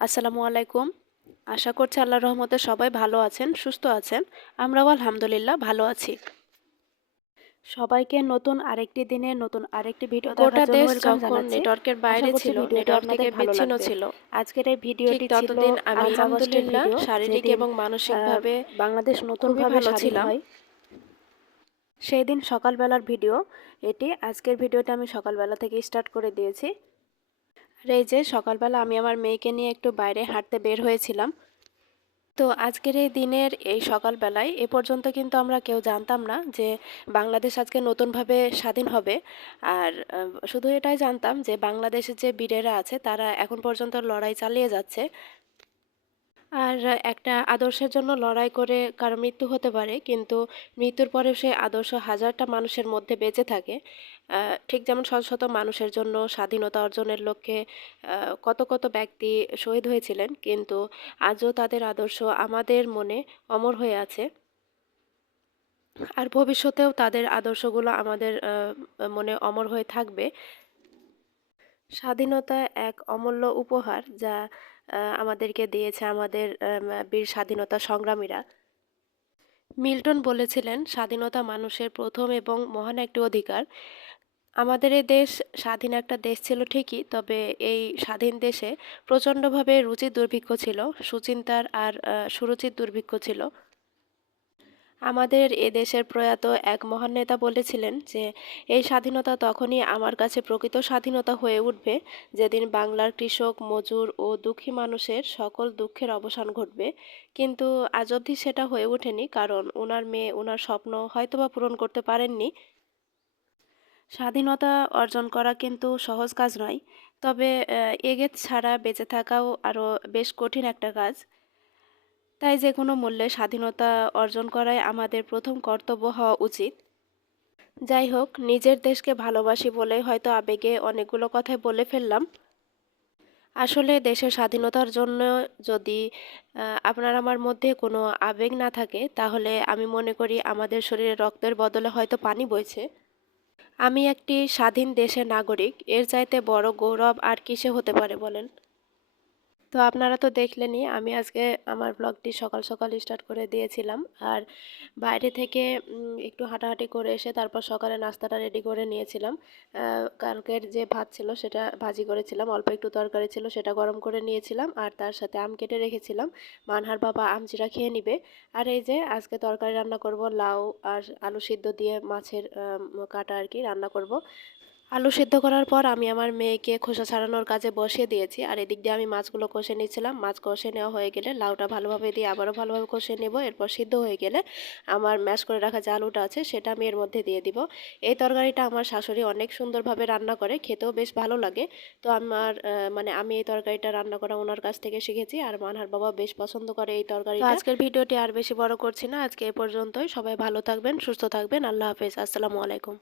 আসসালামু আলাইকুম। আশা করছি আল্লাহর রহমতে সবাই ভালো আছেন, সুস্থ আছেন। আমরাও আলহামদুলিল্লাহ ভালো আছি। সবাইকে নতুন আরেকটি দিনে নতুন আরেকটি ভিডিও দেখার গোটা জন্য দেশ ওয়েলকাম যখন জানাচ্ছি। নেটওয়ার্কের আশা বাইরে করছি ছিল, ভিডিওটি নেটওয়ার্ক আপনাদের থেকে ভালো বিচ্ছিন্ন লাগবে। ছিল, আজকের এই ঠিক ভিডিওটি ছিল ততদিন আমি 5 আগস্টের আলহামদুলিল্লাহ ভিডিও, শারীরিক যেদিন এবং মানসিকভাবে বাংলাদেশ খুবই নতুনভাবে ভালো স্বাধীন ছিলাম। হয়। সেই দিন সকালবেলার ভিডিও এটি। আজকের ভিডিওটা আমি সকালবেলা থেকে স্টার্ট করে দিয়েছি। আর এই যে সকালবেলা আমি আমার মেয়েকে নিয়ে একটু বাইরে হাঁটতে বের হয়েছিলাম। তো আজকের এই দিনের এই সকালবেলায় এ পর্যন্ত কিন্তু আমরা কেউ জানতাম না যে বাংলাদেশ আজকে নতুনভাবে স্বাধীন হবে। আর শুধু এটাই জানতাম যে বাংলাদেশের যে বীরেরা আছে তারা এখন পর্যন্ত লড়াই চালিয়ে যাচ্ছে। আর একটা আদর্শের জন্য লড়াই করে কারো মৃত্যু হতে পারে, কিন্তু মৃত্যুর পরেও সেই আদর্শ হাজারটা মানুষের মধ্যে বেঁচে থাকে। ঠিক যেমন শত শত মানুষের জন্য স্বাধীনতা অর্জনের লক্ষ্যে কত কত ব্যক্তি শহীদ হয়েছিলেন, কিন্তু আজও তাদের আদর্শ আমাদের মনে অমর হয়ে আছে। আর ভবিষ্যতেও তাদের আদর্শগুলো আমাদের মনে অমর হয়ে থাকবে। স্বাধীনতা এক অমূল্য উপহার, যা আমাদেরকে দিয়েছে আমাদের বীর স্বাধীনতা সংগ্রামীরা। মিল্টন বলেছিলেন, স্বাধীনতা মানুষের প্রথম এবং মহান একটি অধিকার। আমাদের এই দেশ স্বাধীন একটা দেশ ছিল ঠিকই, তবে এই স্বাধীন দেশে প্রচণ্ডভাবে রুচির দুর্ভিক্ষ ছিল, সুচিন্তার আর সুরুচির দুর্ভিক্ষ ছিল। আমাদের এ দেশের প্রয়াত এক মহান নেতা বলেছিলেন যে এই স্বাধীনতা তখনই আমার কাছে প্রকৃত স্বাধীনতা হয়ে উঠবে যেদিন বাংলার কৃষক, মজুর ও দুঃখী মানুষের সকল দুঃখের অবসান ঘটবে। কিন্তু আজ অবধি সেটা হয়ে ওঠেনি, কারণ ওনার মেয়ে ওনার স্বপ্ন হয়তোবা পূরণ করতে পারেননি। স্বাধীনতা অর্জন করা কিন্তু সহজ কাজ নয়, তবে এগে ছাড়া বেঁচে থাকাও আরও বেশ কঠিন একটা কাজ। তাই যে কোনো মূল্যে স্বাধীনতা অর্জন করাই আমাদের প্রথম কর্তব্য হওয়া উচিত। যাই হোক, নিজের দেশকে ভালোবাসি বলে হয়তো আবেগে অনেকগুলো কথাই বলে ফেললাম। আসলে দেশের স্বাধীনতার জন্য যদি আপনার আমার মধ্যে কোনো আবেগ না থাকে, তাহলে আমি মনে করি আমাদের শরীরে রক্তের বদলে হয়তো পানি বইছে। আমি একটি স্বাধীন দেশের নাগরিক, এর চাইতে বড় গৌরব আর কিসে হতে পারে বলেন? তো আপনারা তো দেখলেনই, আমি আজকে আমার ব্লগটি সকাল সকাল স্টার্ট করে দিয়েছিলাম। আর বাইরে থেকে একটু হাঁটাহাঁটি করে এসে তারপর সকালে নাস্তাটা রেডি করে নিয়েছিলাম। কালকের যে ভাত ছিল সেটা ভাজি করেছিলাম, অল্প একটু তরকারি ছিল সেটা গরম করে নিয়েছিলাম, আর তার সাথে আম কেটে রেখেছিলাম। মানহার বাবা আম চিরা খেয়ে নিবে। আর এই যে আজকে তরকারি রান্না করব, লাউ আর আলু সিদ্ধ দিয়ে মাছের কাটা আর কি রান্না করব। আলু সিদ্ধ করার পর আমি আমার মেয়েকে খোসা ছাড়ানোর কাজে বসিয়ে দিয়েছি, আর এদিক দিয়ে আমি মাছগুলো কষে নিচ্ছিলাম। মাছ কষে নেওয়া হয়ে গেলে লাউটা ভালোভাবে দিয়ে আবারও ভালোভাবে কষে নেব। এরপর সিদ্ধ হয়ে গেলে আমার ম্যাশ করে রাখা যে আলুটা আছে সেটা আমি এর মধ্যে দিয়ে দিব। এই তরকারিটা আমার শাশুড়ি অনেক সুন্দরভাবে রান্না করে, খেতেও বেশ ভালো লাগে। তো মানে আমি এই তরকারিটা রান্না করা ওনার কাছ থেকে শিখেছি, আর মানহার বাবা বেশ পছন্দ করে এই তরকারিটা। তো আজকের ভিডিওটি আর বেশি বড় করছি না, আজকে এ পর্যন্তই। সবাই ভালো থাকবেন, সুস্থ থাকবেন। আল্লাহ হাফেজ, আসসালামু আলাইকুম।